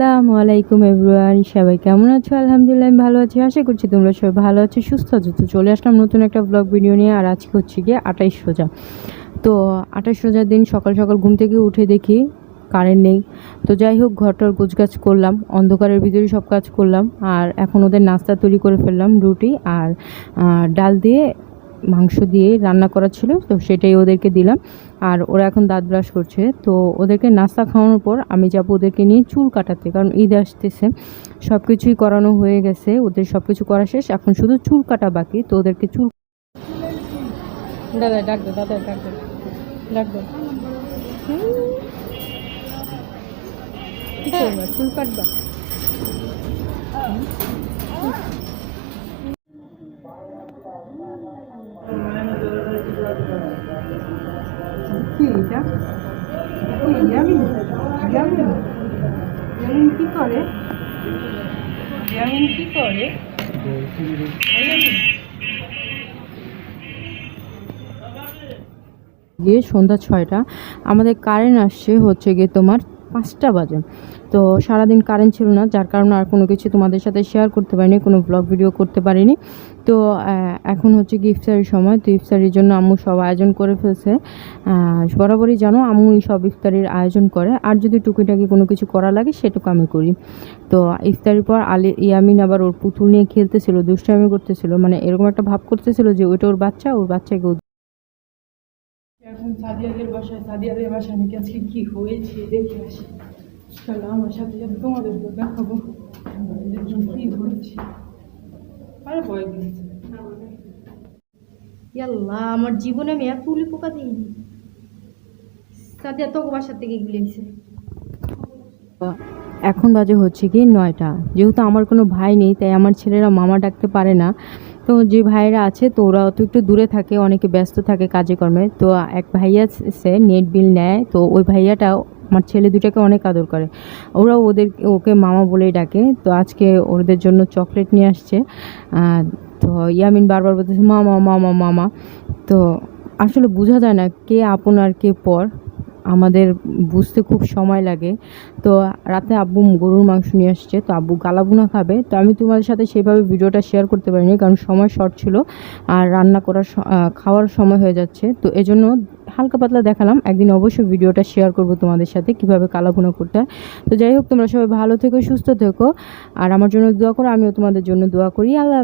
আসসালামু আলাইকুম এভরিওয়ান, সবাই কেমন আছো? আলহামদুলিল্লাহ আমি ভালো আছি। আশা করছি তোমরা সবাই ভালো আছো, সুস্থ আছো। তো চলে আসলাম নতুন একটা ব্লগ ভিডিও নিয়ে, আর আজকে হচ্ছে গিয়ে আঠাইশ রোজা। তো আঠাইশ রোজার দিন সকাল সকাল ঘুম থেকে উঠে দেখি কারেন্ট নেই। তো যাই হোক ঘরটার গোছগাছ করলাম, অন্ধকারের ভিতরে সব কাজ করলাম, আর এখন ওদের নাস্তা তৈরি করে ফেললাম, রুটি আর ডাল দিয়ে মাংস দিয়ে রান্না করা ছিল, তো সেটাই ওদেরকে দিলাম। আর ওরা এখন দাঁত ব্রাশ করছে, তো ওদেরকে নাস্তা খাওয়ানোর পর আমি যাব ওদেরকে নিয়ে চুল কাটাতে, কারণ ঈদ আসতেছে। সব কিছুই করানো হয়ে গেছে, ওদের সব কিছু করা শেষ, এখন শুধু চুল কাটা বাকি, তো ওদেরকে চুল দাদা দাদা চুল কাটবা? কি এটা কি ইয়ামিন ইয়ামিন করে করে? গিয়ে সন্ধ্যা ছয়টা, আমাদের কারেন্ট আসছে হচ্ছে গিয়ে তোমার পাঁচটা বাজে। তো সারাদিন কারেন্ট ছিল না, যার কারণে আর কোনো কিছু তোমাদের সাথে শেয়ার করতে পারিনি, কোনো ব্লগ ভিডিও করতে পারিনি। তো এখন হচ্ছে ইফতারির সময়, তো ইফতারির জন্য আম্মু সব আয়োজন করে ফেলছে। বরাবরই জানো, আম্মু সব ইফতারির আয়োজন করে। আর যদি টুকিটাকি কোনো কিছু করা লাগে, সেটুকু আমি করি। তো ইফতারির পর আলি, ইয়ামিন আবার ওর পুতুল নিয়ে খেলতেছিল, দুষ্টামি করতেছিল। মানে এরকম একটা ভাব করতেছিল যে ওইটা ওর বাচ্চা, ওর বাচ্চাকে এখন সাদিয়াদের বাসায় সাদিয়াদের বাসায় নাকি আজকে কি হয়েছে দেখে আসি। চলো আমার সাথে সাথে তোমাদের দেখাবো কি হয়েছে। আরে ভয় দিয়েছে ইয়াল্লা আমার জীবনে আমি এত উলি পোকা দিইনি। সাথে এত বাসার থেকে এসে এখন বাজে হচ্ছে কি নয়টা। যেহেতু আমার কোনো ভাই নেই, তাই আমার ছেলেরা মামা ডাকতে পারে না। তো যে ভাইয়েরা আছে, তো ওরা অত একটু দূরে থাকে, অনেকে ব্যস্ত থাকে কাজে কর্মে। তো এক ভাইয়া সে নেট বিল নেয়, তো ওই ভাইয়াটা আমার ছেলে দুটাকে অনেক আদর করে। ওরা ওদের, ওকে মামা বলেই ডাকে। তো আজকে ওদের জন্য চকলেট নিয়ে আসছে। তো ইয়ামিন বারবার বলতেছে, মামা মামা মামা। তো আসলে বোঝা যায় না কে আপন আর কে পর। আমাদের বুঝতে খুব সময় লাগে। তো রাতে আব্বু গরুর মাংস নিয়ে আসছে, তো আব্বু গালাবুনা খাবে। তো আমি তোমাদের সাথে সেভাবে ভিডিওটা শেয়ার করতে পারিনি কারণ সময় শর্ট ছিল আর রান্না করার খাওয়ার সময় হয়ে যাচ্ছে। তো এজন্য হালকা পাতলা দেখালাম, একদিন অবশ্যই ভিডিওটা শেয়ার করব তোমাদের সাথে কীভাবে কালাভুনা করতে হয়। তো যাই হোক, তোমরা সবাই ভালো থেকো, সুস্থ থেকো। আর আমার জন্য দোয়া করো, আমিও তোমাদের জন্য দোয়া করি। আল্লাহ